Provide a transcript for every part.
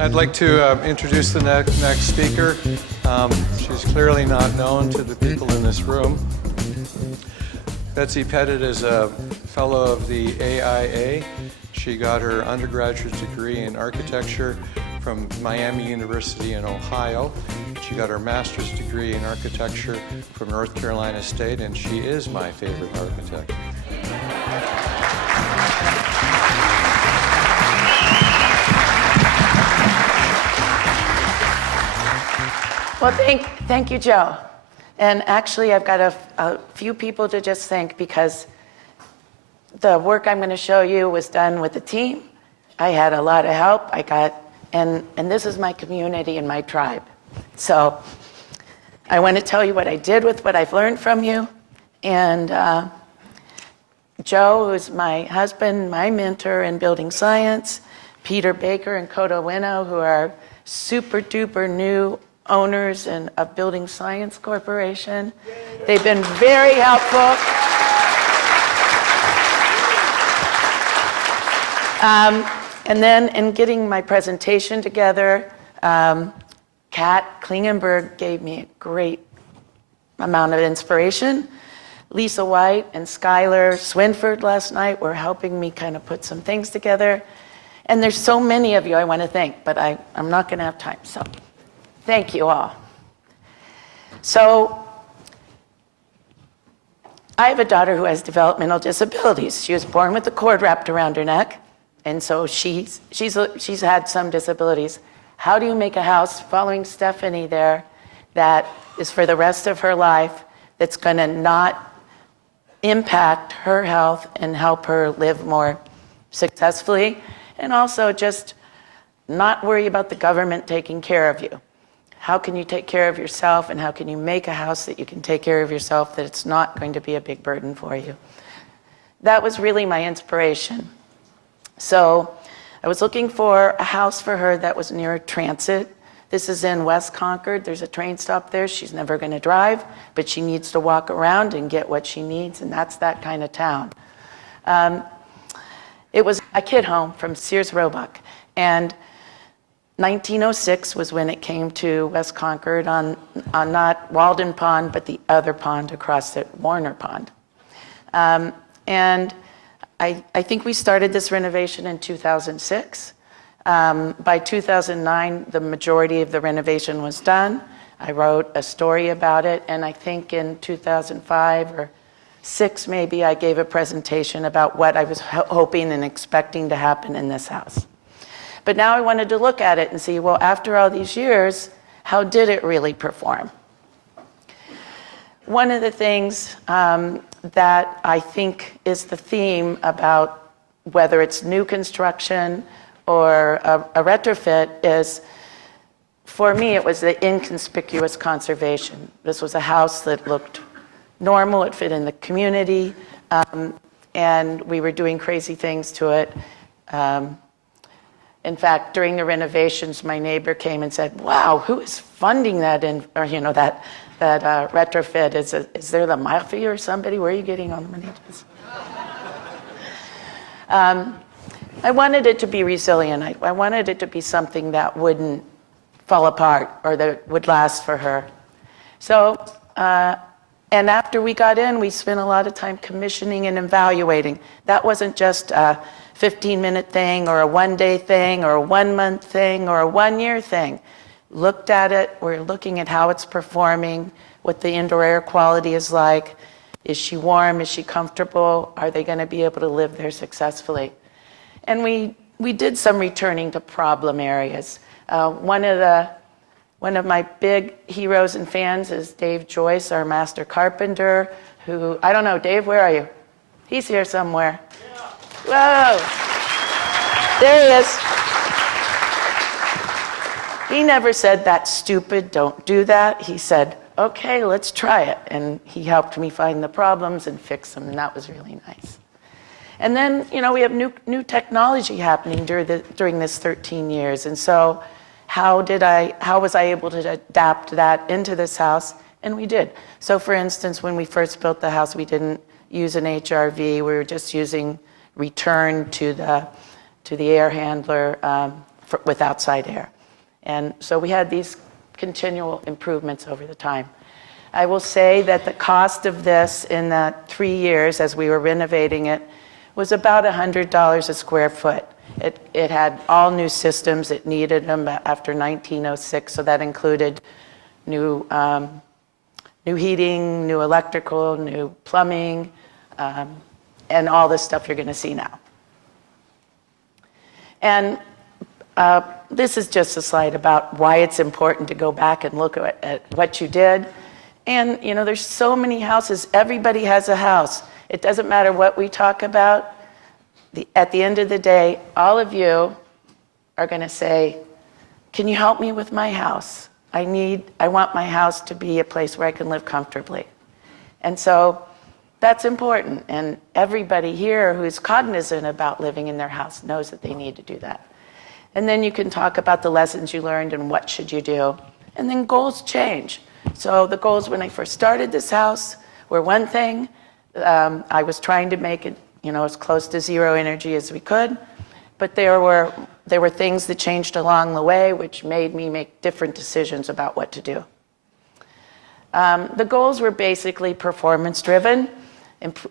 I'd like to introduce the next speaker. She's clearly not known to the people in this room. Betsy Pettit is a fellow of the AIA. She got her undergraduate degree in architecture from Miami University in Ohio. She got her master's degree in architecture from North Carolina State, and she is my favorite architect. Well, thank you, Joe. And actually, I've got a few people to just thank, because the work I'm going to show you was done with a team. I had a lot of help. And this is my community and my tribe. So I want to tell you what I did with what I've learned from you. And Joe, who's my husband, my mentor in building science, Peter Baker and Kodo Winnow, who are super duper new owners of Building Science Corporation. They've been very helpful. And then in getting my presentation together, Kat Klingenberg gave me a great amount of inspiration. Lisa White and Skylar Swinford last night were helping me kind of put some things together. And there's so many of you I want to thank, but I'm not going to have time. So thank you all. So I have a daughter who has developmental disabilities. She was born with the cord wrapped around her neck, and so she's had some disabilities. How do you make a house, following Stephanie there, that is for the rest of her life, that's going to not impact her health and help her live more successfully, and also just not worry about the government taking care of you? How can you take care of yourself, and how can you make a house that you can take care of yourself, that it's not going to be a big burden for you? That was really my inspiration. So I was looking for a house for her that was near a transit. This is in West Concord. There's a train stop there. She's never going to drive, but she needs to walk around and get what she needs, and that's that kind of town. It was a kid home from Sears Roebuck, and 1906 was when it came to West Concord on not Walden Pond, but the other pond across it, Warner Pond. And I think we started this renovation in 2006. By 2009, the majority of the renovation was done. I wrote a story about it, and I think in 2005 or 6 maybe, I gave a presentation about what I was hoping and expecting to happen in this house. But now I wanted to look at it and see, well, after all these years, how did it really perform? One of the things that I think is the theme about whether it's new construction or a retrofit is, for me, it was the inconspicuous conservation. This was a house that looked normal, it fit in the community, and we were doing crazy things to it. In fact, during the renovations, my neighbor came and said, "Wow, who is funding that?" That retrofit. Is there the mafia or somebody? Where are you getting all the money? I wanted it to be resilient. I wanted it to be something that wouldn't fall apart or that would last for her. So, and after we got in, we spent a lot of time commissioning and evaluating. That wasn't just a 15-minute thing or a one-day thing or a 1-month thing or a 1-year thing. Looked at it, we're looking at how it's performing, what the indoor air quality is like. Is she warm? Is she comfortable? Are they going to be able to live there successfully? And we did some returning to problem areas. One of my big heroes and fans is Dave Joyce, our master carpenter, who, I don't know, Dave, where are you? He's here somewhere. Yeah. Whoa. There he is. He never said, "That's stupid, don't do that." He said, "Okay, let's try it." And he helped me find the problems and fix them, and that was really nice. And then, we have new technology happening during this 13 years. And so how was I able to adapt that into this house? And we did. So for instance, when we first built the house, we didn't use an HRV. We were just using return to the air handler with outside air. And so we had these continual improvements over the time. I will say that the cost of this in the 3 years as we were renovating it was about $100 a square foot. It had all new systems. It needed them after 1906, so that included new heating, new electrical, new plumbing, and all the stuff you're going to see now. And this is just a slide about why it's important to go back and look at what you did. And, you know, there's so many houses. Everybody has a house. It doesn't matter what we talk about. At the end of the day, all of you are going to say, can you help me with my house? I want my house to be a place where I can live comfortably. And so that's important. And everybody here who's cognizant about living in their house knows that they need to do that. And then you can talk about the lessons you learned and what should you do. And then goals change. So the goals when I first started this house were one thing. I was trying to make it, you know, as close to zero energy as we could. But there were things that changed along the way which made me make different decisions about what to do. The goals were basically performance-driven,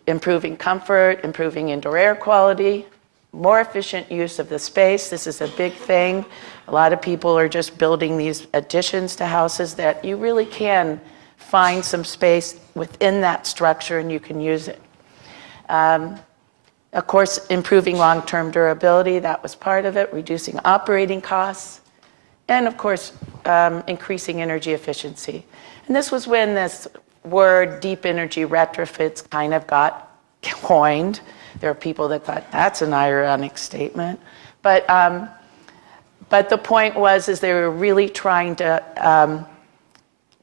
improving comfort, improving indoor air quality, more efficient use of the space. This is a big thing. A lot of people are just building these additions to houses that you really can find some space within that structure and you can use it. Of course, improving long-term durability, that was part of it, reducing operating costs, and of course, increasing energy efficiency. And this was when this word deep energy retrofits kind of got coined. There are people that thought that's an ironic statement. But the point is they were really trying to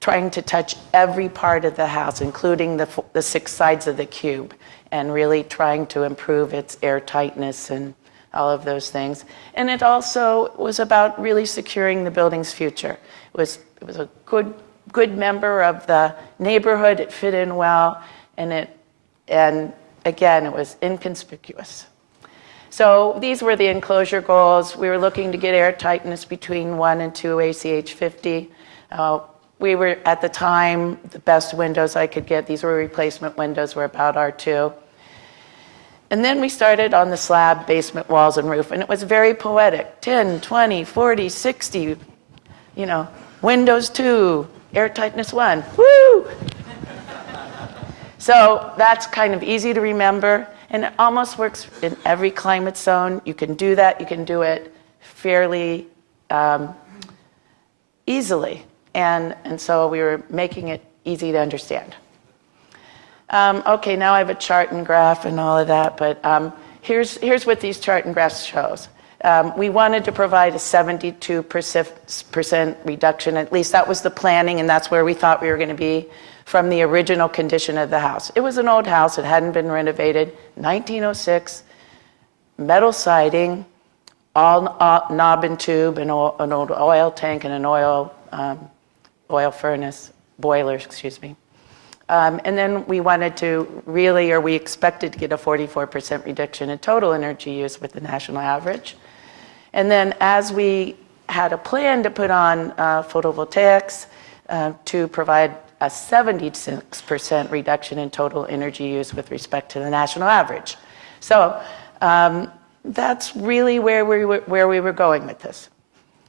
touch every part of the house, including the 6 sides of the cube, and really trying to improve its air tightness and all of those things. And it also was about really securing the building's future. It was a good member of the neighborhood. It fit in well, and again, it was inconspicuous. So these were the enclosure goals. We were looking to get air tightness between 1 and 2 ACH 50. We were, at the time, the best windows I could get, these were replacement windows, were about R2. And then we started on the slab, basement walls, and roof, and it was very poetic. 10, 20, 40, 60, you know, windows 2, air tightness 1, woo! So that's kind of easy to remember, and it almost works in every climate zone. You can do that. You can do it fairly easily. And so we were making it easy to understand. Okay, now I have a chart and graph and all of that, but here's what these chart and graphs shows. We wanted to provide a 72% reduction. At least that was the planning, and that's where we thought we were going to be from the original condition of the house. It was an old house. It hadn't been renovated. 1906, metal siding, all knob and tube, an old oil tank, and an oil furnace, boiler, excuse me. And then we wanted to really, or we expected to get a 44% reduction in total energy use with the national average. And then as we had a plan to put on photovoltaics to provide a 76% reduction in total energy use with respect to the national average. So that's really where we were going with this.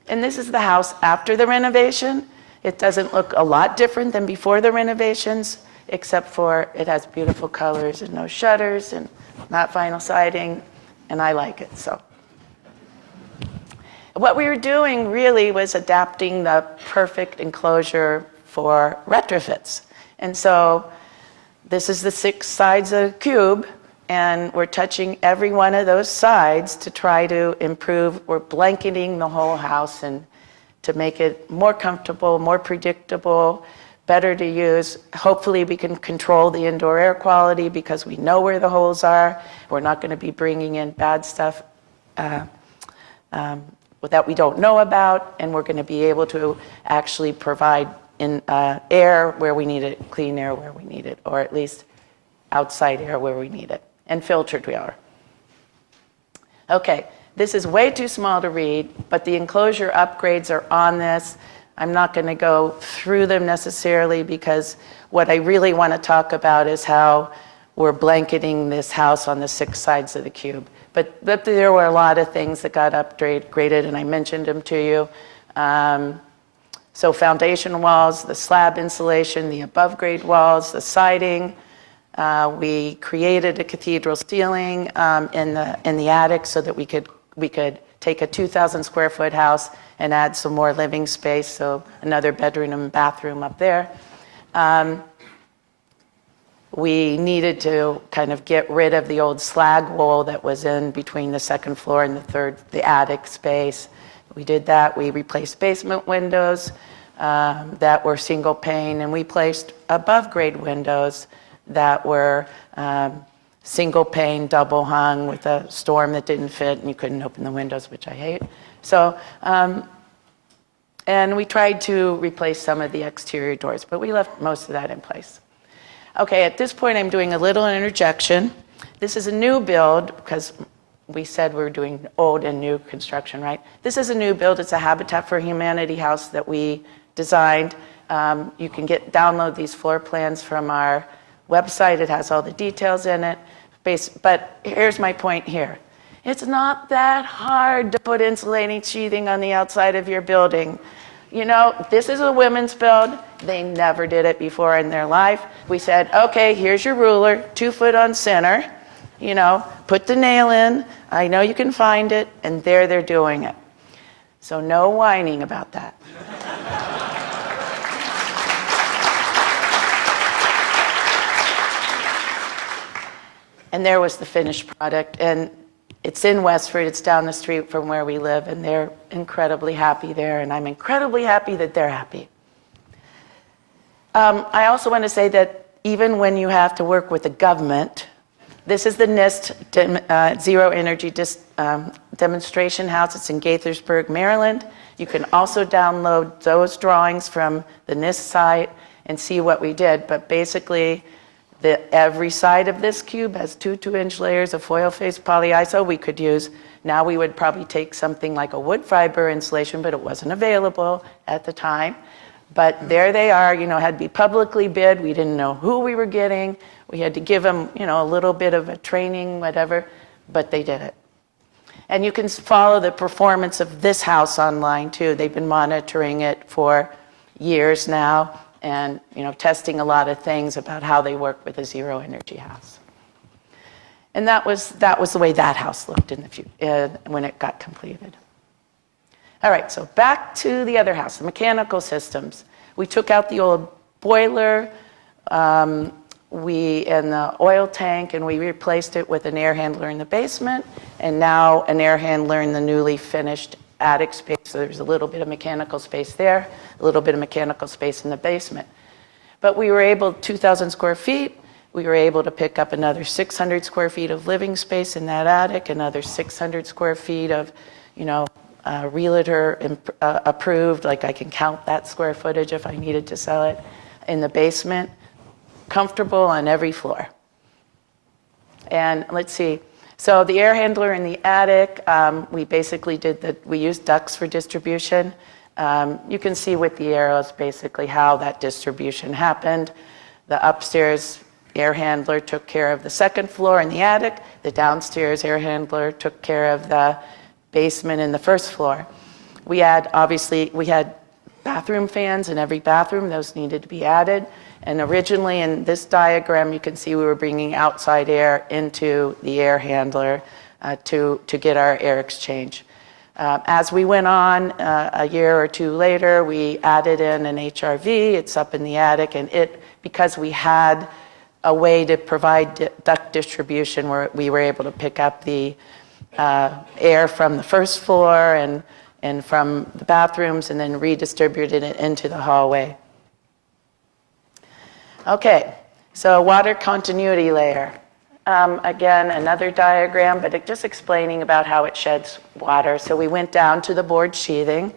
And this is the house after the renovation. It doesn't look a lot different than before the renovations, except for it has beautiful colors and no shutters and not vinyl siding, and I like it. So what we were doing really was adapting the perfect enclosure for retrofits. And so this is the 6 sides of the cube, and we're touching every one of those sides to try to improve. We're blanketing the whole house and to make it more comfortable, more predictable, better to use. Hopefully we can control the indoor air quality because we know where the holes are. We're not going to be bringing in bad stuff that we don't know about, and we're going to be able to actually provide air where we need it, clean air where we need it, or at least outside air where we need it, and filtered we are. Okay, This is way too small to read, but the enclosure upgrades are on this. I'm not going to go through them necessarily because what I really want to talk about is how we're blanketing this house on the 6 sides of the cube. But there were a lot of things that got upgraded, and I mentioned them to you. So foundation walls, the slab insulation, the above grade walls, the siding. We created a cathedral ceiling in the attic so that we could take a 2,000 square foot house and add some more living space, so another bedroom and bathroom up there. We needed to kind of get rid of the old slag wall that was in between the second floor and the attic space. We did that. We replaced basement windows that were single pane, and we placed above grade windows that were single pane, double hung with a storm that didn't fit and you couldn't open the windows, which I hate. So, and we tried to replace some of the exterior doors, but we left most of that in place. Okay, at this point I'm doing a little interjection. This is a new build because we said we were doing old and new construction, right? This is a new build. It's a Habitat for Humanity house that we designed. You can download these floor plans from our website. It has all the details in it. But here's my point here. It's not that hard to put insulating sheathing on the outside of your building. You know, this is a women's build. They never did it before in their life. We said, okay, here's your ruler, 2 foot on center. You know, put the nail in. I know you can find it. And there they're doing it. So no whining about that. And there was the finished product. And it's in Westford. It's down the street from where we live. And they're incredibly happy there. And I'm incredibly happy that they're happy. I also want to say that even when you have to work with the government, this is the NIST Zero Energy Demonstration House. It's in Gaithersburg, Maryland. You can also download those drawings from the NIST site and see what we did. But basically, every side of this cube has 2 2-inch layers of foil-faced polyiso we could use. Now we would probably take something like a wood fiber insulation, but it wasn't available at the time. But there they are, you know, had to be publicly bid. We didn't know who we were getting. We had to give them, you know, a little bit of a training, whatever, but they did it. And you can follow the performance of this house online too. They've been monitoring it for years now and, you know, testing a lot of things about how they work with a zero energy house. And that was the way that house looked in the future when it got completed. All right, so back to the other house, the mechanical systems. We took out the old boiler and the oil tank, and we replaced it with an air handler in the basement, and now an air handler in the newly finished attic space. So there's a little bit of mechanical space there, a little bit of mechanical space in the basement. But we were able, 2,000 square feet, we were able to pick up another 600 square feet of living space in that attic, another 600 square feet of, you know, realtor approved, like I can count that square footage if I needed to sell it, in the basement, comfortable on every floor. And let's see, so the air handler in the attic, we basically we used ducts for distribution. You can see with the arrows basically how that distribution happened. The upstairs air handler took care of the second floor in the attic. The downstairs air handler took care of the basement in the first floor. We had bathroom fans in every bathroom. Those needed to be added. And originally in this diagram, you can see we were bringing outside air into the air handler to get our air exchange. As we went on, a year or two later, we added in an HRV. It's up in the attic, and because we had a way to provide duct distribution where we were able to pick up the air from the first floor and from the bathrooms and then redistributed it into the hallway. Okay, so water continuity layer. Again, another diagram, but just explaining about how it sheds water. So we went down to the board sheathing.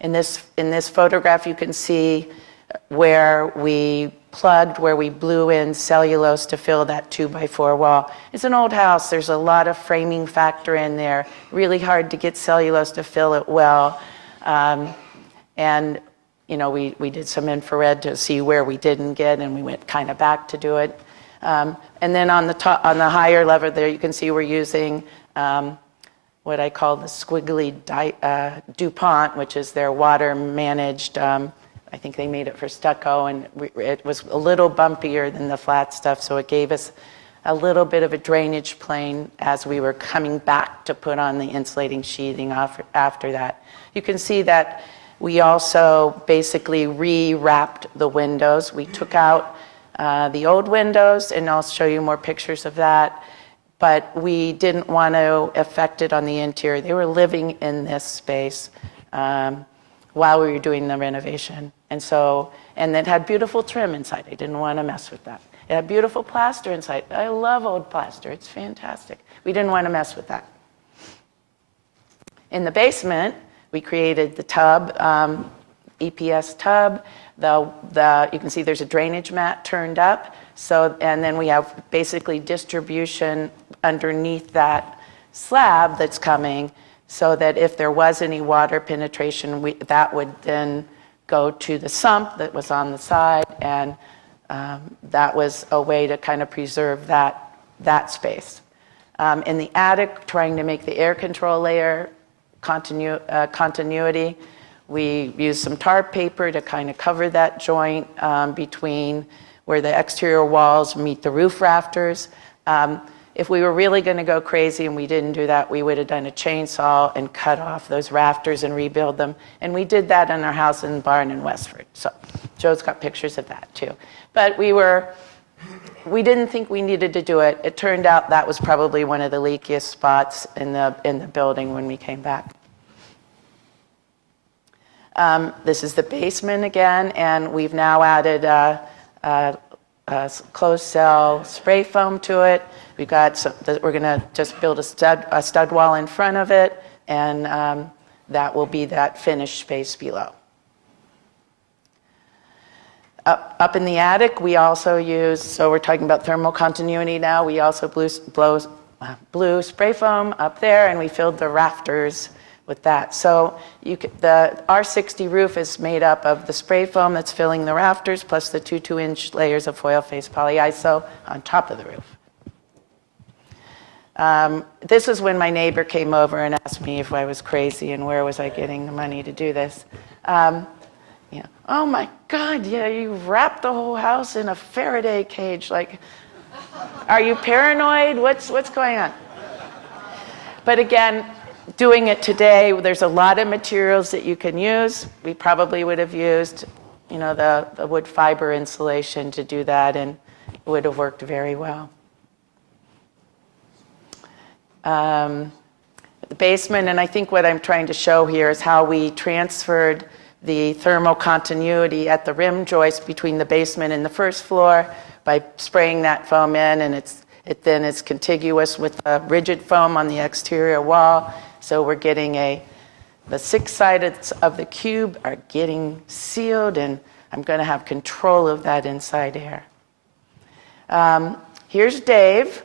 In this photograph, you can see where we blew in cellulose to fill that 2x4 wall. It's an old house. There's a lot of framing factor in there. Really hard to get cellulose to fill it well. And we did some infrared to see where we didn't get, and we went kind of back to do it. And then on the higher level there, you can see we're using what I call the squiggly DuPont, which is their water managed. I think they made it for stucco, and it was a little bumpier than the flat stuff, so it gave us a little bit of a drainage plane as we were coming back to put on the insulating sheathing after that. You can see that we also basically re-wrapped the windows. We took out the old windows, and I'll show you more pictures of that, but we didn't want to affect it on the interior. They were living in this space while we were doing the renovation. And it had beautiful trim inside. I didn't want to mess with that. It had beautiful plaster inside. I love old plaster. It's fantastic. We didn't want to mess with that. In the basement, we created the tub, EPS tub. You can see there's a drainage mat turned up. And then we have basically distribution underneath that slab that's coming, so that if there was any water penetration, that would then go to the sump that was on the side, and that was a way to kind of preserve that space. In the attic, trying to make the air control layer continuity, we used some tar paper to kind of cover that joint between where the exterior walls meet the roof rafters. If we were really going to go crazy and we didn't do that, we would have done a chainsaw and cut off those rafters and rebuild them. And we did that in our house in Barn in Westford. So Joe's got pictures of that too. But we didn't think we needed to do it. It turned out that was probably one of the leakiest spots in the building when we came back. This is the basement again, and we've now added a closed cell spray foam to it. We're going to just build a stud wall in front of it, and that will be that finished space below. Up in the attic, we also use, so we're talking about thermal continuity now, we also blew spray foam up there, and we filled the rafters with that. So the R60 roof is made up of the spray foam that's filling the rafters, plus the 2-inch layers of foil face polyiso on top of the roof. This is when my neighbor came over and asked me if I was crazy and where was I getting the money to do this. Oh my God, yeah, you wrapped the whole house in a Faraday cage. Like, are you paranoid? What's going on? But again, doing it today, there's a lot of materials that you can use. We probably would have used, the wood fiber insulation to do that, and it would have worked very well. The basement, and I think what I'm trying to show here is how we transferred the thermal continuity at the rim joist between the basement and the first floor by spraying that foam in, and it then is contiguous with the rigid foam on the exterior wall. So we're getting the 6 sides of the cube are getting sealed, and I'm going to have control of that inside air. Here's Dave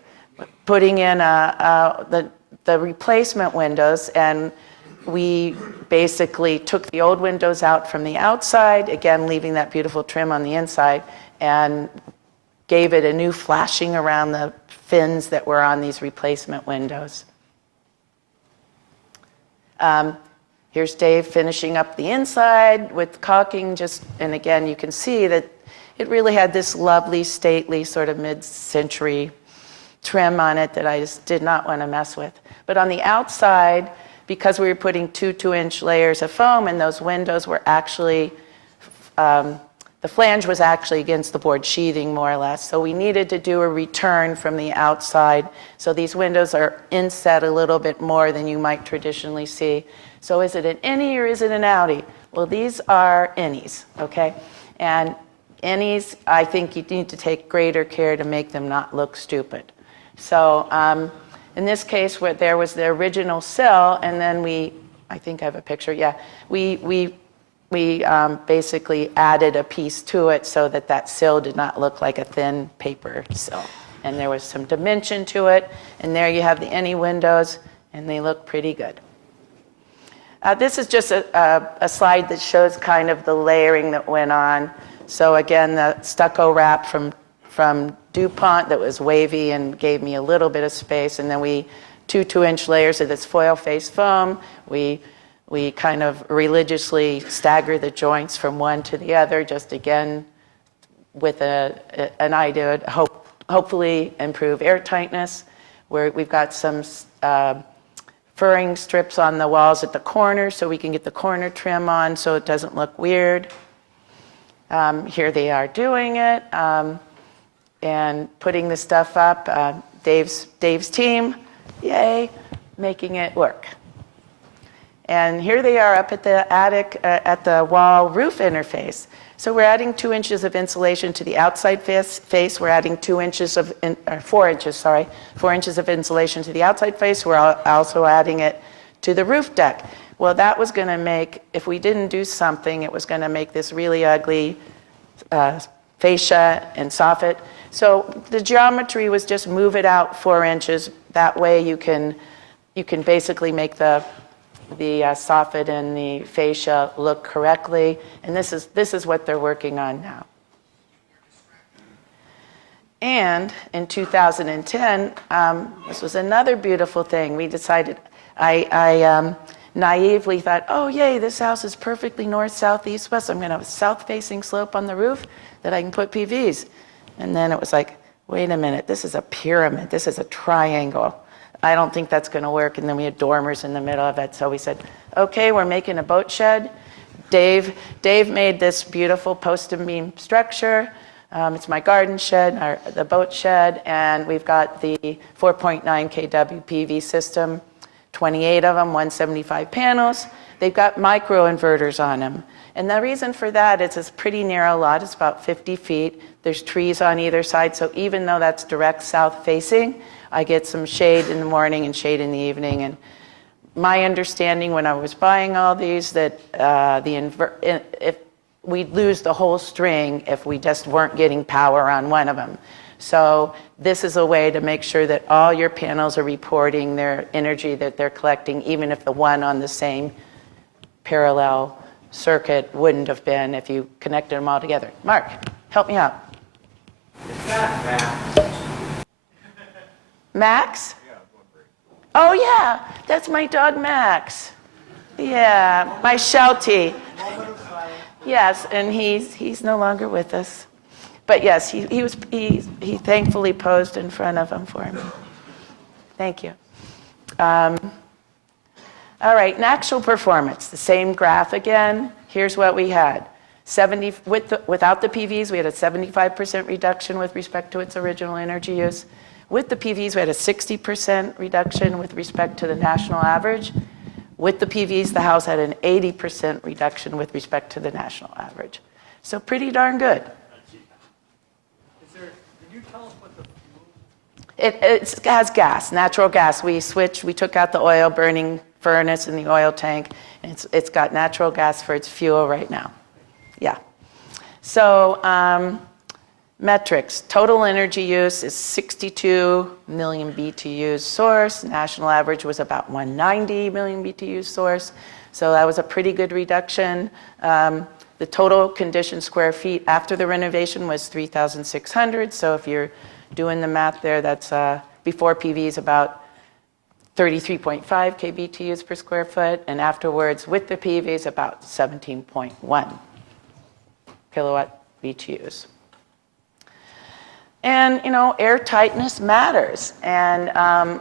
putting in the replacement windows, and we basically took the old windows out from the outside, again leaving that beautiful trim on the inside, and gave it a new flashing around the fins that were on these replacement windows. Here's Dave finishing up the inside with caulking, and again you can see that it really had this lovely, stately sort of mid-century trim on it that I just did not want to mess with. But on the outside, because we were putting 2-inch layers of foam, and those windows were actually, the flange was actually against the board sheathing more or less, so we needed to do a return from the outside. So these windows are inset a little bit more than you might traditionally see. So is it an innie or is it an outie? Well, these are innies, okay? And innies, I think you need to take greater care to make them not look stupid. So in this case, where there was the original sill, and then I think I have a picture, yeah. We basically added a piece to it so that that sill did not look like a thin paper sill. And there was some dimension to it. And there you have the any windows, and they look pretty good. This is just a slide that shows kind of the layering that went on. So again, the stucco wrap from DuPont that was wavy and gave me a little bit of space. And then we 2-inch layers of this foil face foam. We kind of religiously stagger the joints from one to the other, just again with an idea to hopefully improve air tightness. Where we've got some furring strips on the walls at the corner so we can get the corner trim on so it doesn't look weird. Here they are doing it and putting the stuff up. Dave's team, yay, making it work. And here they are up at the attic, at the wall roof interface. So we're adding 2 inches of insulation to the outside face. We're adding 4 inches of insulation to the outside face. We're also adding it to the roof deck. Well, that was going to make, if we didn't do something, it was going to make this really ugly fascia and soffit. So the geometry was just move it out 4 inches. That way you can basically make the soffit and the fascia look correctly, and this is what they're working on now. And in 2010, this was another beautiful thing. We decided, I naively thought, oh yay, this house is perfectly north, south, east, west. I'm going to have a south-facing slope on the roof that I can put PVs. And then it was like, wait a minute, this is a pyramid. This is a triangle. I don't think that's going to work. And then we had dormers in the middle of it. So we said, okay, we're making a boat shed. Dave made this beautiful post and beam structure. It's my garden shed, the boat shed, and we've got the 4.9 kW PV system, 28 of them, 175 panels. They've got micro inverters on them. And the reason for that is it's a pretty narrow lot. It's about 50 feet. There's trees on either side. So even though that's direct south facing, I get some shade in the morning and shade in the evening. And my understanding when I was buying all these that if we'd lose the whole string if we just weren't getting power on one of them. So this is a way to make sure that all your panels are reporting their energy that they're collecting, even if the one on the same parallel circuit wouldn't have been if you connected them all together. Mark, help me out. Is that Max? Max? Oh yeah, that's my dog Max. Yeah, my Sheltie. Yes, and he's no longer with us. But yes, he thankfully posed in front of him for me. Thank you. All right, in actual performance, the same graph again. Here's what we had. Without the PVs, we had a 75% reduction with respect to its original energy use. With the PVs, we had a 60% reduction with respect to the national average. With the PVs, the house had an 80% reduction with respect to the national average. So pretty darn good. Did you tell us what the fuel? It has gas, natural gas. We took out the oil burning furnace in the oil tank, and it's got natural gas for its fuel right now. Yeah. So metrics, total energy use is 62 million BTUs source. National average was about 190 million BTUs source. So that was a pretty good reduction. The total conditioned square feet after the renovation was 3,600. So if you're doing the math there, that's before PVs about 33.5 kBTUs per square foot, and afterwards with the PVs about 17.1 kilowatt BTUs. And air tightness matters. And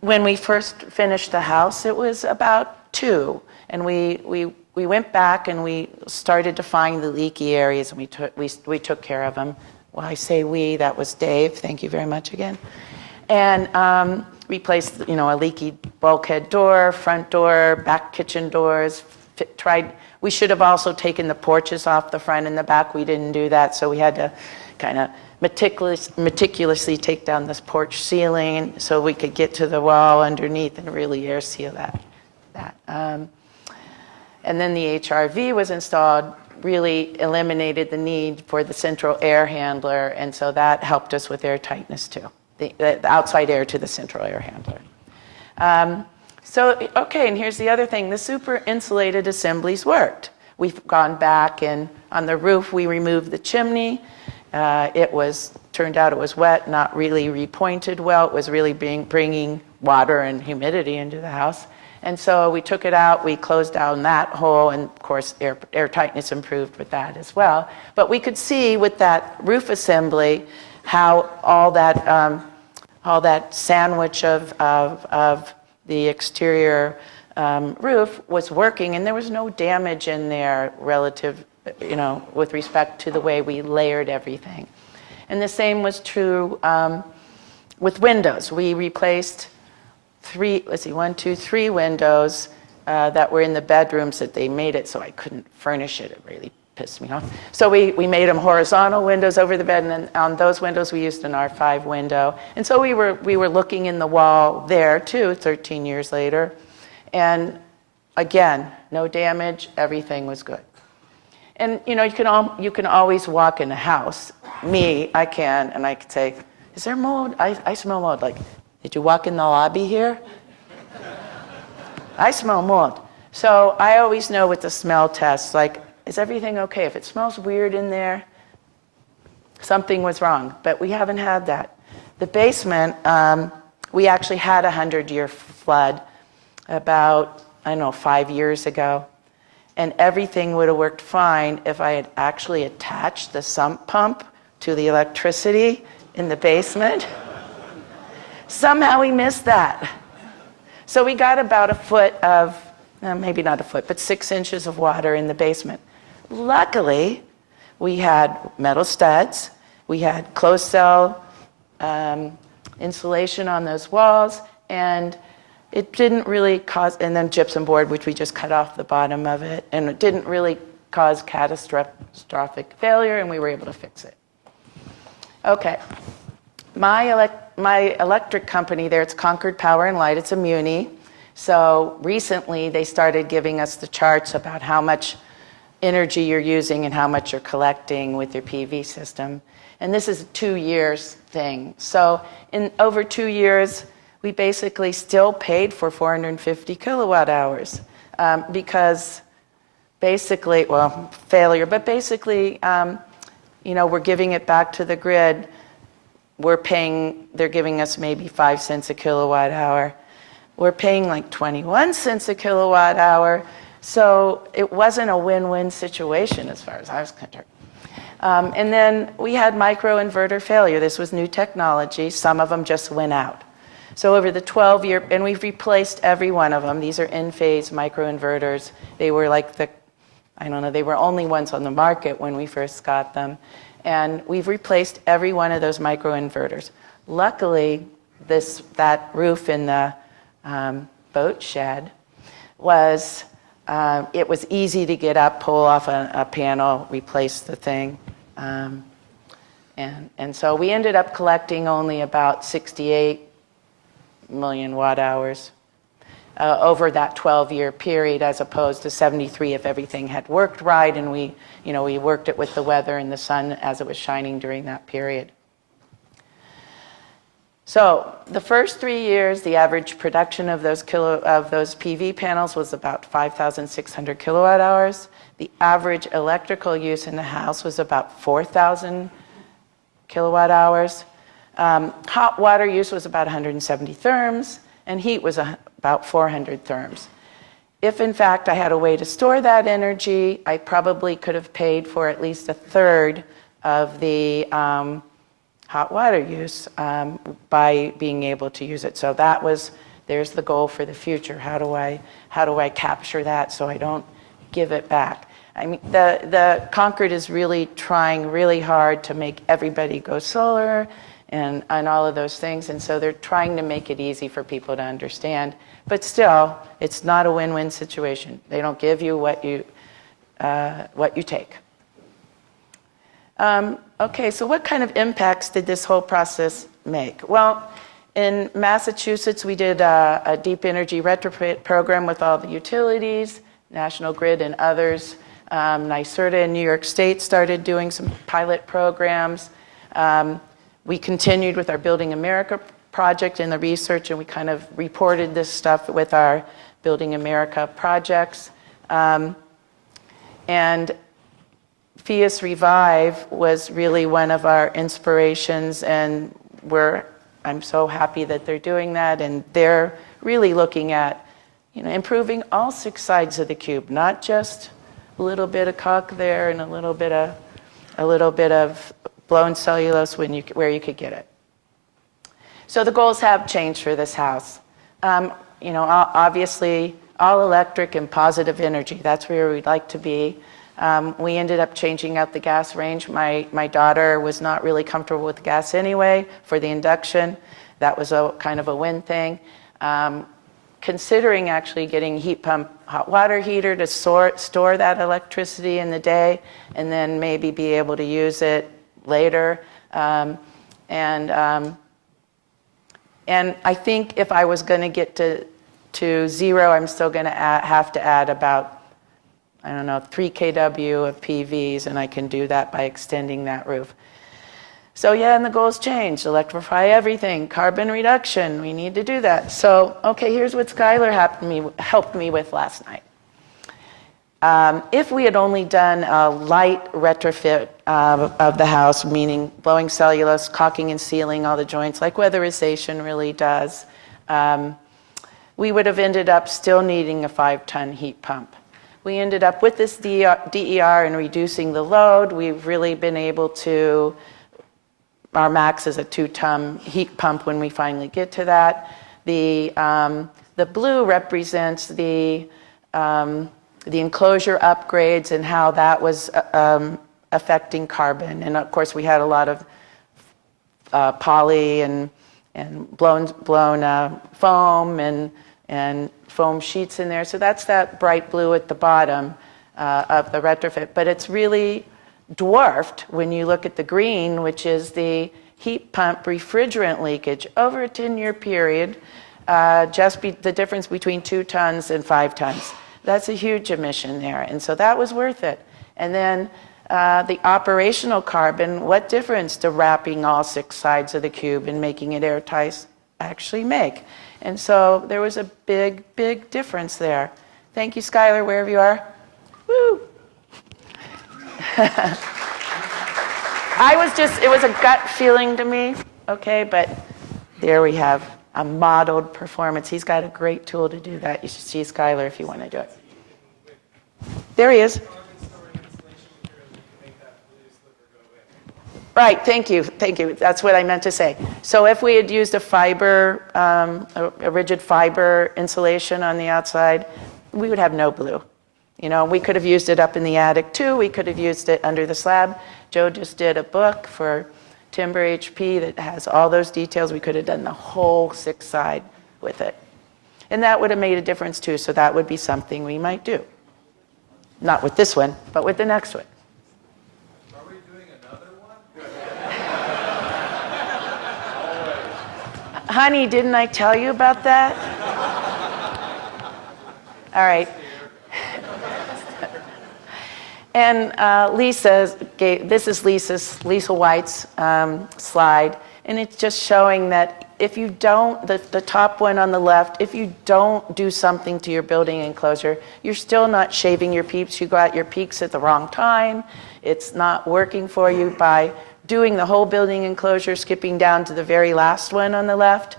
when we first finished the house, it was about 2, and we went back and we started to find the leaky areas, and we took care of them. Well, I say we, that was Dave. Thank you very much again. And replaced, a leaky bulkhead door, front door, back kitchen doors. We should have also taken the porches off the front and the back. We didn't do that, so we had to kind of meticulously take down this porch ceiling so we could get to the wall underneath and really air seal that. And then the HRV was installed, really eliminated the need for the central air handler, and so that helped us with air tightness too, the outside air to the central air handler. Okay, and here's the other thing. The super insulated assemblies worked. We've gone back, and on the roof we removed the chimney. Turned out it was wet, not really repointed well. It was really bringing water and humidity into the house. And so we took it out, we closed down that hole, and of course air tightness improved with that as well. But we could see with that roof assembly how all that sandwich of the exterior roof was working, and there was no damage in there relative, with respect to the way we layered everything. And the same was true with windows. We replaced three windows that were in the bedrooms that they made it so I couldn't furnish it. It really pissed me off. So we made them horizontal windows over the bed, and then on those windows we used an R5 window. And so we were looking in the wall there too, 13 years later. And again, no damage, everything was good. And you can always walk in a house. Me, I can, and I could say, is there mold? I smell mold. Like, did you walk in the lobby here? I smell mold. So I always know with the smell test, like, is everything okay? If it smells weird in there, something was wrong. But we haven't had that. The basement, we actually had a 100-year flood about, 5 years ago. And everything would have worked fine if I had actually attached the sump pump to the electricity in the basement. Somehow we missed that. So we got about a foot of, maybe not a foot, but 6 inches of water in the basement. Luckily, we had metal studs, we had closed cell insulation on those walls, and it didn't really cause, and then gypsum board, which we just cut off the bottom of it, and it didn't really cause catastrophic failure, and we were able to fix it. Okay. My electric company there, it's Concord Power and Light, it's a muni. So recently they started giving us the charts about how much energy you're using and how much you're collecting with your PV system. And this is a 2 years thing. So in over 2 years, we basically still paid for 450 kilowatt hours because basically, well, failure, but basically, we're giving it back to the grid. They're giving us maybe 5 cents a kilowatt hour. We're paying like 21 cents a kilowatt hour. So it wasn't a win-win situation as far as I was concerned. And then we had microinverter failure. This was new technology. Some of them just went out. So over the 12-year, and we've replaced every one of them. These are in-phase microinverters. They were like they were only ones on the market when we first got them. And we've replaced every one of those microinverters. Luckily, that roof in the boat shed was, it was easy to get up, pull off a panel, replace the thing. And so we ended up collecting only about 68 million watt hours over that 12-year period, as opposed to 73 if everything had worked right, and we worked it with the weather and the sun as it was shining during that period. So the first 3 years, the average production of those PV panels was about 5,600 kilowatt hours. The average electrical use in the house was about 4,000 kilowatt hours. Hot water use was about 170 therms, and heat was about 400 therms. If, in fact, I had a way to store that energy, I probably could have paid for at least a third of the hot water use by being able to use it. So there's the goal for the future. How do I capture that so I don't give it back? I mean, the Concord is really trying really hard to make everybody go solar and all of those things, and so they're trying to make it easy for people to understand. But still, it's not a win-win situation. They don't give you what you take. Okay, so what kind of impacts did this whole process make? Well, in Massachusetts, we did a deep energy retrofit program with all the utilities. National Grid and others. NYSERDA in New York State started doing some pilot programs. We continued with our Building America project in the research, and we kind of reported this stuff with our Building America projects. And FIAS Revive was really one of our inspirations, and I'm so happy that they're doing that, and they're really looking at, improving all 6 sides of the cube, not just a little bit of caulk there and a little bit of blown cellulose where you could get it. So the goals have changed for this house. Obviously, all electric and positive energy. That's where we'd like to be. We ended up changing out the gas range. My daughter was not really comfortable with gas anyway for the induction. That was a kind of a win thing. Considering actually getting heat pump hot water heater to store that electricity in the day and then maybe be able to use it later. And I think if I was going to get to 0, I'm still going to have to add about, 3 kW of PVs, and I can do that by extending that roof. So yeah, and the goals changed. Electrify everything, carbon reduction, we need to do that. So, okay, here's what Skylar helped me with last night. If we had only done a light retrofit of the house, meaning blowing cellulose, caulking and sealing all the joints, like weatherization really does, we would have ended up still needing a 5-ton heat pump. We ended up with this DER and reducing the load. We've really been able to, our max is a 2-ton heat pump when we finally get to that. The blue represents the enclosure upgrades and how that was affecting carbon. And of course, we had a lot of poly and blown foam and foam sheets in there. So that's that bright blue at the bottom of the retrofit. But it's really dwarfed when you look at the green, which is the heat pump refrigerant leakage over a 10-year period, the difference between 2 tons and 5 tons. That's a huge emission there, and so that was worth it. And then the operational carbon, what difference do wrapping all 6 sides of the cube and making it airtight actually make? And so there was a big, big difference there. Thank you, Skylar, wherever you are. Woo! It was a gut feeling to me, okay, but there we have a modeled performance. He's got a great tool to do that. You should see Skylar if you want to do it. There he is. Right, thank you. That's what I meant to say. So if we had used a fiber, a rigid fiber insulation on the outside, we would have no blue. We could have used it up in the attic too. We could have used it under the slab. Joe just did a book for Timber HP that has all those details. We could have done the whole 6 side with it. And that would have made a difference too, so that would be something we might do. Not with this one, but with the next one. Are we doing another one? Honey, didn't I tell you about that? All right. And this is Lisa White's slide, and it's just showing that if you don't, the top one on the left, if you don't do something to your building enclosure, you're still not shaving your peaks. You got your peaks at the wrong time. It's not working for you by doing the whole building enclosure, skipping down to the very last one on the left.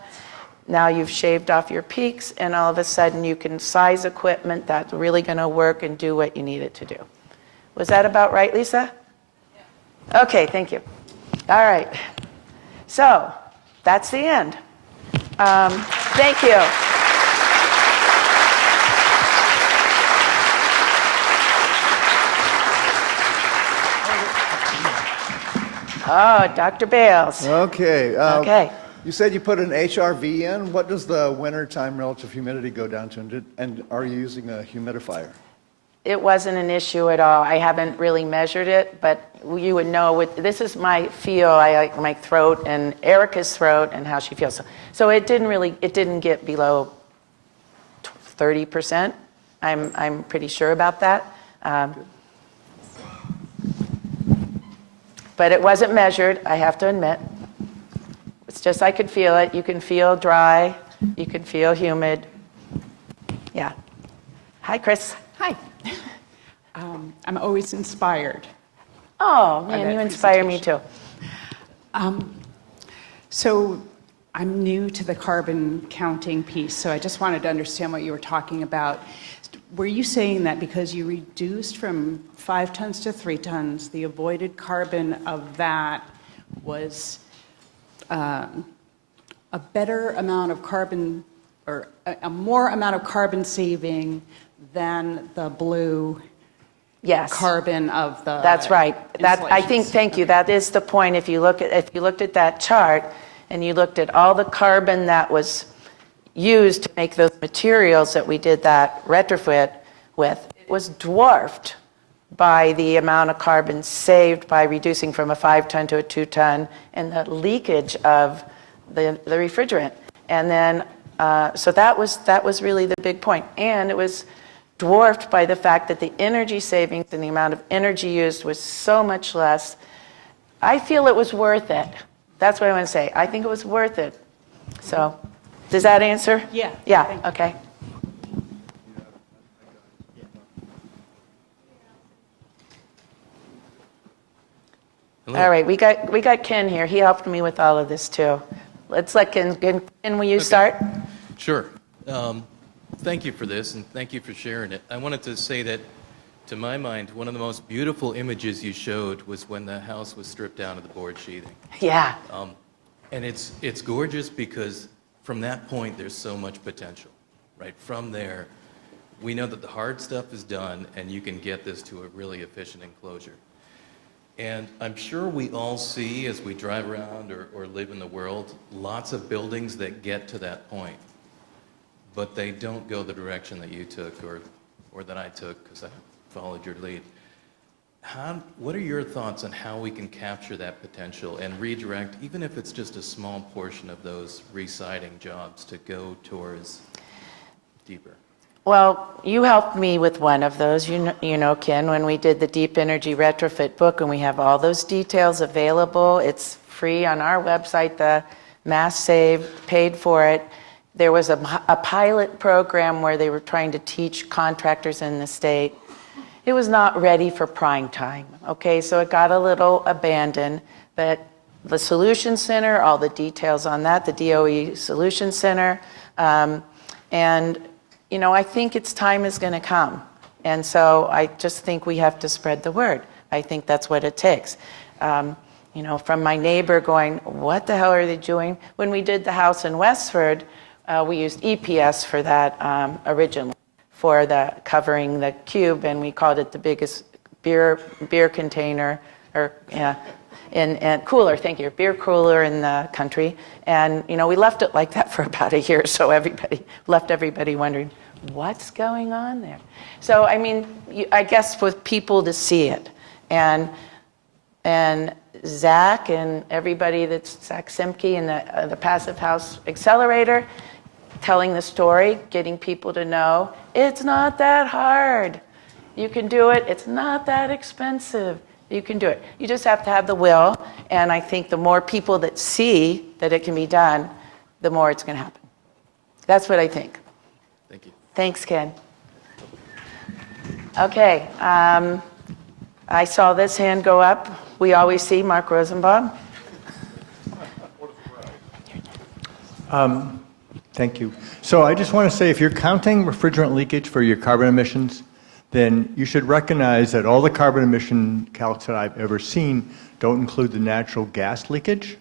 Now you've shaved off your peaks, and all of a sudden you can size equipment that's really going to work and do what you need it to do. Was that about right, Lisa? Yeah. Okay, thank you. All right. So that's the end. Thank you. Oh, Dr. Bales. Okay. Okay. You said you put an HRV in. What does the wintertime relative humidity go down to? And are you using a humidifier? It wasn't an issue at all. I haven't really measured it, but you would know. This is my feel. I like my throat and Erica's throat and how she feels. So it didn't get below 30%. I'm pretty sure about that. But it wasn't measured, I have to admit. It's just I could feel it. You can feel dry. You can feel humid. Yeah. Hi, Chris. Hi. I'm always inspired. Oh, by man, that you inspire me too. So I'm new to the carbon counting piece, so I just wanted to understand what you were talking about. Were you saying that because you reduced from 5 tons to 3 tons, the avoided carbon of that was a better amount of carbon, or a more amount of carbon saving than the blue Yes. carbon of the That's right. That, I think, installations? thank you, Okay. that is the point. If you looked at that chart and you looked at all the carbon that was used to make those materials that we did that retrofit with, it was dwarfed by the amount of carbon saved by reducing from a 5-ton to a 2-ton and the leakage of the refrigerant. And then, so that was really the big point. And it was dwarfed by the fact that the energy savings and the amount of energy used was so much less. I feel it was worth it. That's what I want to say. I think it was worth it. So, does that answer? Yeah. Yeah, Thank you. okay. Hello. All right, we got Ken here. He helped me with all of this too. Let's let Ken, will you start? Sure. Thank you for this, and thank you for sharing it. I wanted to say that, to my mind, one of the most beautiful images you showed was when the house was stripped down to the board sheathing. Yeah, And it's gorgeous because from that point, there's so much potential, right? From there, we know that the hard stuff is done, and you can get this to a really efficient enclosure. And I'm sure we all see, as we drive around or live in the world, lots of buildings that get to that point, but they don't go the direction that you took or that I took, because I followed your lead. What are your thoughts on how we can capture that potential and redirect, even if it's just a small portion of those re-siding jobs, to go towards deeper? well, you helped me with one of those, you know, Ken, when we did the Deep Energy Retrofit book, and we have all those details available. It's free on our website, the Mass Save paid for it. There was a pilot program where they were trying to teach contractors in the state. It was not ready for prime time, okay? So it got a little abandoned, but the Solution Center, all the details on that, the DOE Solution Center, and, you know, I think its time is going to come. And so I just think we have to spread the word. I think that's what it takes. You know, from my neighbor going, what the hell are they doing? When we did the house in Westford, we used EPS for that originally, for the covering the cube, and we called it the biggest beer container, or yeah, and cooler, thank you, beer cooler in the country. And you know, we left it like that for about a year, so everybody wondering, what's going on there? So I mean, I guess for people to see it, and Zach and everybody, that's Zach Simke and the Passive House Accelerator, telling the story, getting people to know it's not that hard. You can do it. It's not that expensive. You can do it. You just have to have the will. And I think the more people that see that it can be done, the more it's going to happen. That's what I think. Thank you. Thanks, Ken. Okay. I saw this hand go up. We always see Mark Rosenbaum. Thank you. So I just want to say, if you're counting refrigerant leakage for your carbon emissions, then you should recognize that all the carbon emission calcs that I've ever seen don't include the natural gas leakage,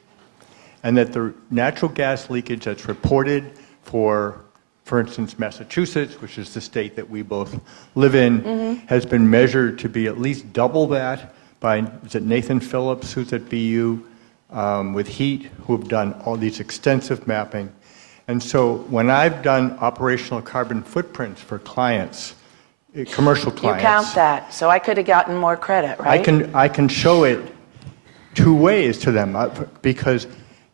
and that the natural gas leakage that's reported for instance, Massachusetts, which is the state that we both live in, has been measured to be at least double that by, is it Nathan Phillips, who's at BU, with HEAT, who have done all these extensive mapping. And so when I've done operational carbon footprints for clients, commercial clients. You count that, so I could have gotten more credit, right? I can show it two ways to them, because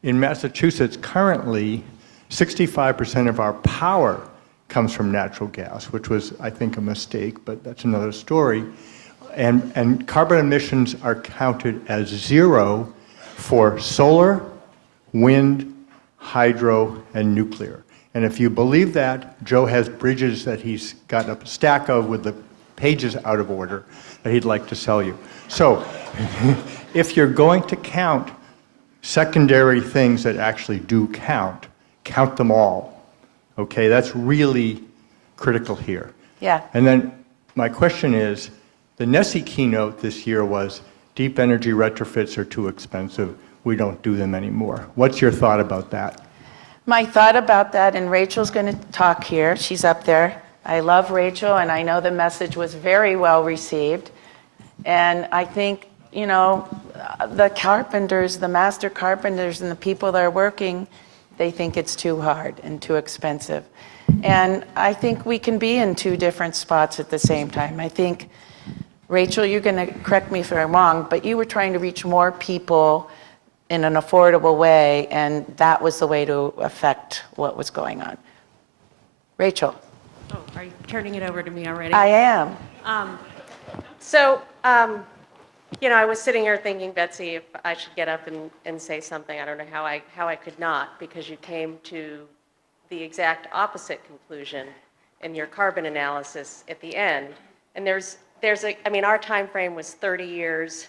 in Massachusetts currently, 65% of our power comes from natural gas, which was, I think, a mistake, but that's another story. And carbon emissions are counted as 0 for solar, wind, hydro, and nuclear. And if you believe that, Joe has bridges that he's got a stack of with the pages out of order that he'd like to sell you. So if you're going to count secondary things that actually do count, count them all. Okay, that's really critical here. Yeah. And then my question is, the NESE keynote this year was, deep energy retrofits are too expensive. We don't do them anymore. What's your thought about that? My thought about that, and Rachel's going to talk here, she's up there. I love Rachel, and I know the message was very well received. And I think, you know, the carpenters, the master carpenters, and the people that are working, they think it's too hard and too expensive. And I think we can be in two different spots at the same time. I think, Rachel, you're going to correct me if I'm wrong, but you were trying to reach more people in an affordable way, and that was the way to affect what was going on. Rachel. Oh, are you turning it over to me already? I am. You know, I was sitting here thinking, Betsy, if I should get up and say something. I don't know how I could not, because you came to the exact opposite conclusion in your carbon analysis at the end. And our time frame was 30 years.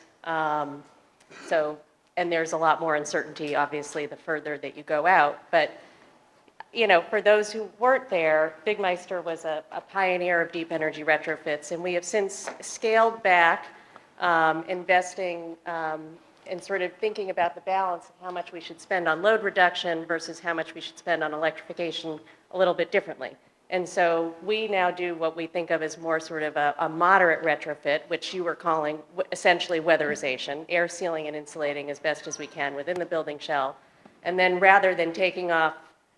And there's a lot more uncertainty, obviously, the further that you go out. But, you know, for those who weren't there, Big Meister was a pioneer of deep energy retrofits, and we have since scaled back investing and sort of thinking about the balance of how much we should spend on load reduction versus how much we should spend on electrification a little bit differently. And so we now do what we think of as more sort of a moderate retrofit, which you were calling essentially weatherization, air sealing and insulating as best as we can within the building shell. And then rather than taking off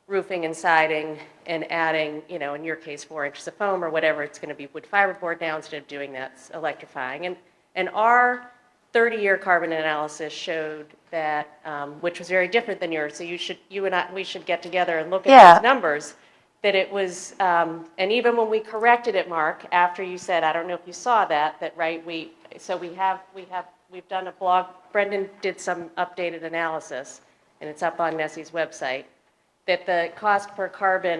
roofing and siding and adding, you know, in your case, 4 inches of foam or whatever it's going to be wood fiberboard now, instead of doing that, it's electrifying. And our 30-year carbon analysis showed that, which was very different than yours, so we should get together and look at those numbers, that it was, and even when we corrected it, Mark, after you said, I don't know if you saw that right, we've done a blog, Brendan did some updated analysis, and it's up on NESE's website, that the cost per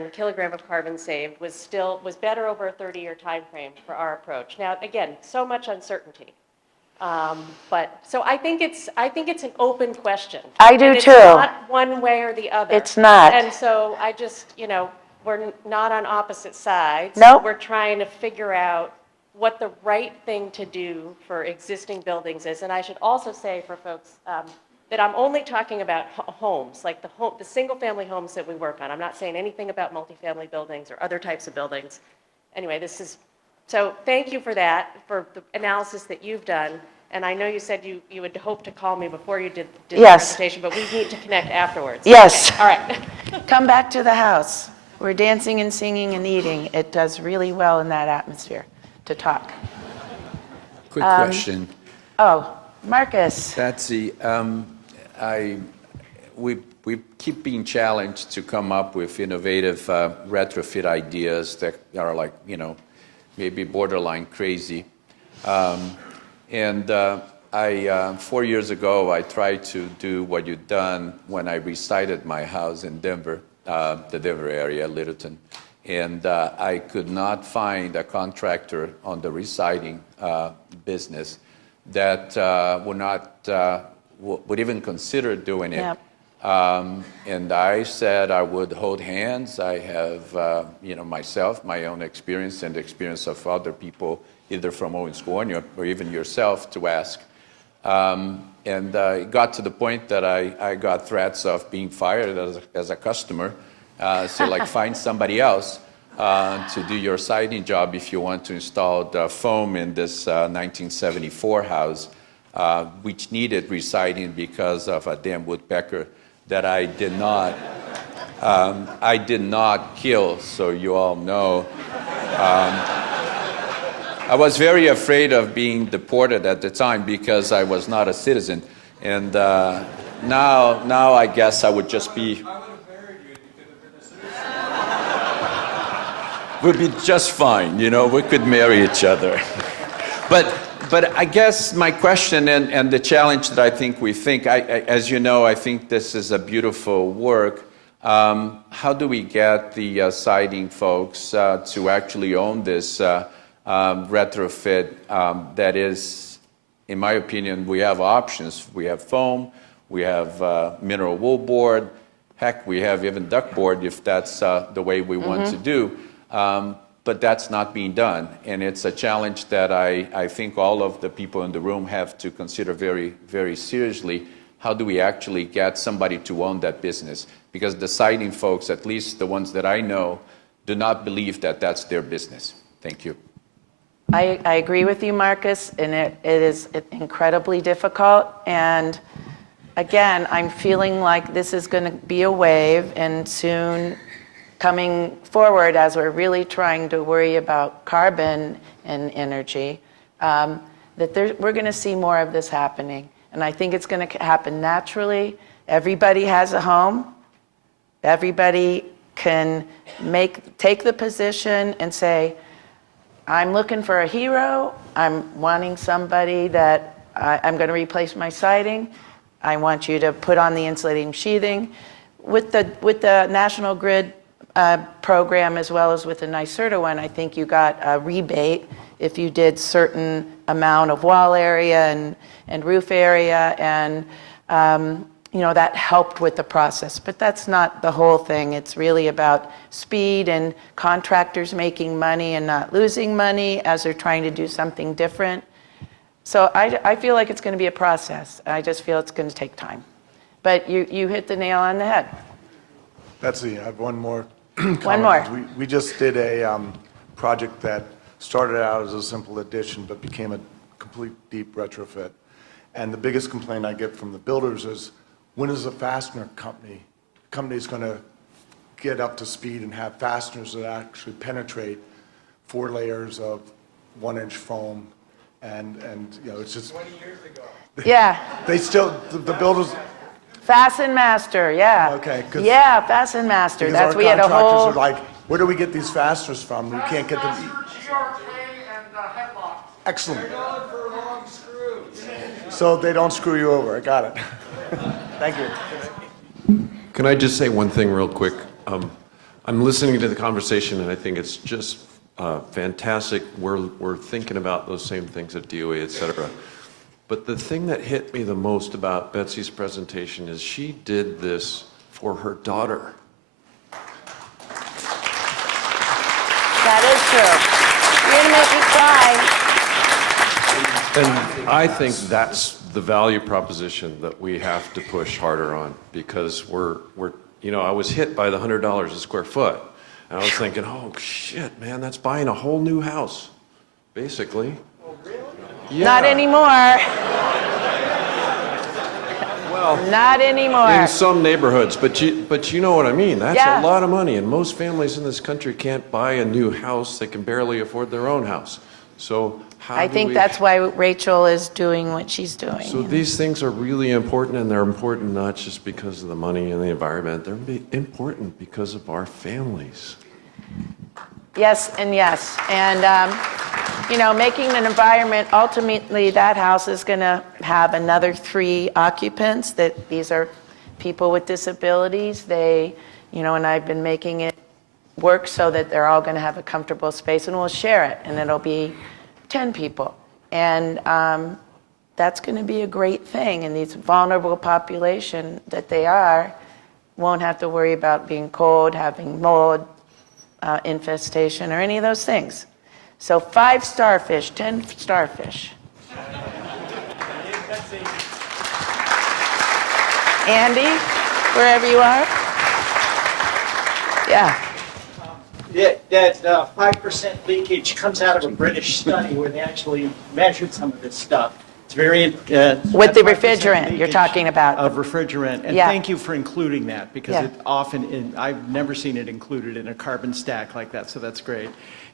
kilogram of carbon saved was better over a 30-year time frame for our approach. Now, again, so much uncertainty. So I think it's an open question. I do and too. It's not one way or the other. It's not. And so I just, you know, we're not on opposite sides. Nope. We're trying to figure out what the right thing to do for existing buildings is. And I should also say for folks that I'm only talking about homes, like the single-family homes that we work on. I'm not saying anything about multifamily buildings or other types of buildings. Anyway, so thank you for that, for the analysis that you've done. And I know you said you would hope to call me before you did the presentation, but we need to connect afterwards. Yes. Okay. All right. Come back to the house. We're dancing and singing and eating. It does really well in that atmosphere to talk. Quick question. Oh, Marcus. Betsy, we keep being challenged to come up with innovative retrofit ideas that are like, you know, maybe borderline crazy. 4 years ago, I tried to do what you'd done when I resited my house in Denver, the Denver area, Littleton. And I could not find a contractor on the residing business that would even consider doing it. Yep. And I said I would hold hands. I have, myself, my own experience and the experience of other people, either from Owens Corning or even yourself, to ask. It got to the point that I got threats of being fired as a customer. So like find somebody else to do your siding job if you want to install the foam in this 1974 house, which needed residing because of a damn woodpecker that I did not kill, so you all know. I was very afraid of being deported at the time because I was not a citizen, and now I guess I would just be. we'd be just fine, you know, we could marry each other. But I guess my question and the challenge that I think we think, as you know, I think this is a beautiful work. How do we get the siding folks to actually own this retrofit that is, in my opinion, we have options. We have foam, we have mineral wool board, heck, we have even duck board if that's the way we want to do. But that's not being done. And it's a challenge that I think all of the people in the room have to consider very, very seriously. How do we actually get somebody to own that business? Because the siding folks, at least the ones that I know, do not believe that that's their business. Thank you. I agree with you, Marcus, and it is incredibly difficult. And again, I'm feeling like this is going to be a wave, and soon coming forward as we're really trying to worry about carbon and energy, that we're going to see more of this happening. And I think it's going to happen naturally. Everybody has a home. Everybody can take the position and say, I'm looking for a hero. I'm wanting somebody that I'm going to replace my siding. I want you to put on the insulating sheathing. With the National Grid program, as well as with the NYSERDA one, I think you got a rebate if you did certain amount of wall area and roof area, and that helped with the process. But that's not the whole thing. It's really about speed and contractors making money and not losing money as they're trying to do something different. So I feel like it's going to be a process. I just feel it's going to take time. But you hit the nail on the head. Betsy, I have one more One more. We just did a project that started out as a simple addition but became a complete deep retrofit. And the biggest complaint I get from the builders is, when is a fastener company's going to get up to speed and have fasteners that actually penetrate 4 layers of 1-inch foam? And it's just 20 years ago. Yeah. they still the builders. Fasten Master, yeah. Okay, 'cause- Yeah, Fasten Master. Because That's our we had a contractors whole. are like, where do we get these fasteners from? We can't get them. GRK and headlock. Excellent. They're going for long screws. So they don't screw you over. I got it. Thank you. Can I just say one thing real quick? I'm listening to the conversation, and I think it's just fantastic. We're thinking about those same things at DOE, et cetera. But the thing that hit me the most about Betsy's presentation is she did this for her daughter. That is true. You're going to make me cry. And I think that's the value proposition that we have to push harder on, because we're I was hit by the $100 a square foot. And I was thinking, oh shit, man, that's buying a whole new house, basically. Yeah. Not anymore. Well, Not anymore. in some neighborhoods, but you know what I mean. That's Yeah. a lot of money, and most families in this country can't buy a new house. They can barely afford their own house. So I think that's why Rachel is doing what she's doing. So these things are really important, and they're important not just because of the money and the environment. They're important because of our families. Yes and yes. And, making an environment, ultimately that house is going to have another 3 occupants. That these are people with disabilities. They, and I've been making it work so that they're all going to have a comfortable space, and we'll share it, and it'll be 10 people. And that's going to be a great thing. And these vulnerable population that they are won't have to worry about being cold, having mold, infestation, or any of those things. So 5 starfish, 10 starfish. Andy, wherever you are. Yeah. That 5% leakage comes out of a British study where they actually measured some of this stuff. It's very... With the refrigerant you're talking about. Of refrigerant. And Yeah. thank you for including that, because Yeah. it often, I've never seen it included in a carbon stack like that, so that's great.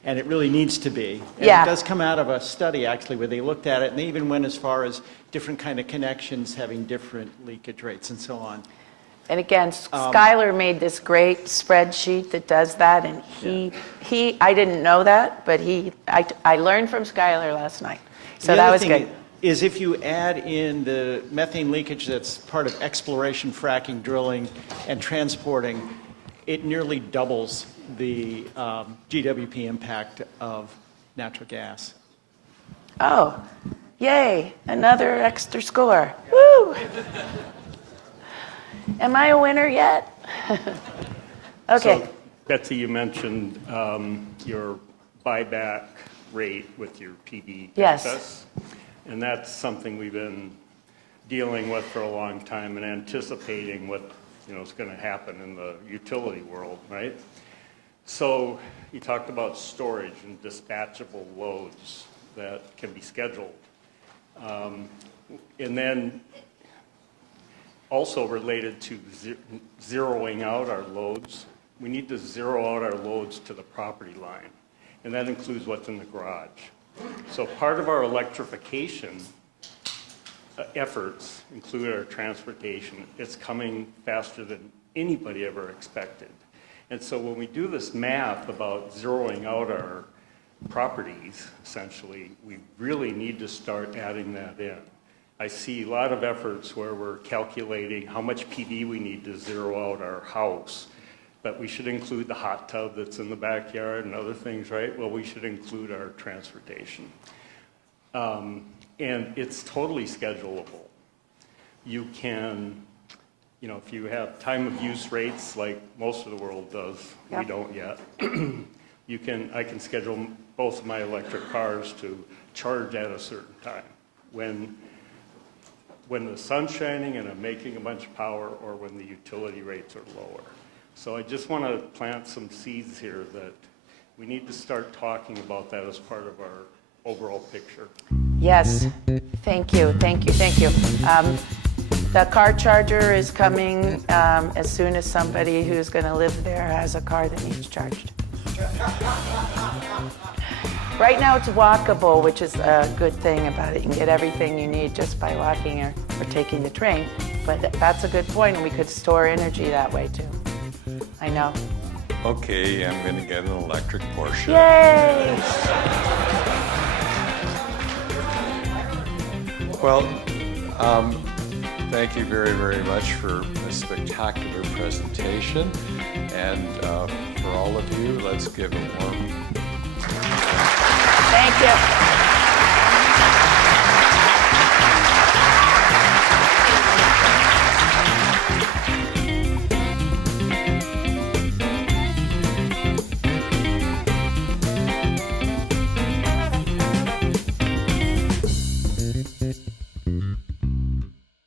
And it really needs to be. And Yeah. it does come out of a study, actually, where they looked at it, and they even went as far as different kind of connections having different leakage rates and so on. And again, Skylar made this great spreadsheet that does that, and I didn't know that, but I learned from Skylar last night. So that was good. The other thing is if you add in the methane leakage that's part of exploration, fracking, drilling, and transporting, it nearly doubles the GWP impact of natural gas. Oh, yay, another extra score. Woo! Am I a winner yet? Okay. So, Betsy, you mentioned your buyback rate with your PV Yes. excess. And that's something we've been dealing with for a long time and anticipating what is going to happen in the utility world, right? So you talked about storage and dispatchable loads that can be scheduled. And then also related to zeroing out our loads, we need to zero out our loads to the property line. And that includes what's in the garage. So part of our electrification efforts include our transportation. It's coming faster than anybody ever expected. And so when we do this math about zeroing out our properties, essentially, we really need to start adding that in. I see a lot of efforts where we're calculating how much PV we need to zero out our house, but we should include the hot tub that's in the backyard and other things, right? Well, we should include our transportation. And it's totally schedulable. You can, if you have time of use rates like most of the world does, Yep. We don't yet, I can schedule both of my electric cars to charge at a certain time. When the sun's shining and I'm making a bunch of power, or when the utility rates are lower. So I just want to plant some seeds here that we need to start talking about that as part of our overall picture. Yes, thank you. The car charger is coming as soon as somebody who's going to live there has a car that needs charged. Right now it's walkable, which is a good thing about it. You can get everything you need just by walking or taking the train. But that's a good point, and we could store energy that way too. I know. Okay, I'm going to get an electric Porsche. Yay! Well, thank you very, very much for a spectacular presentation. And for all of you, let's give a warm Thank you.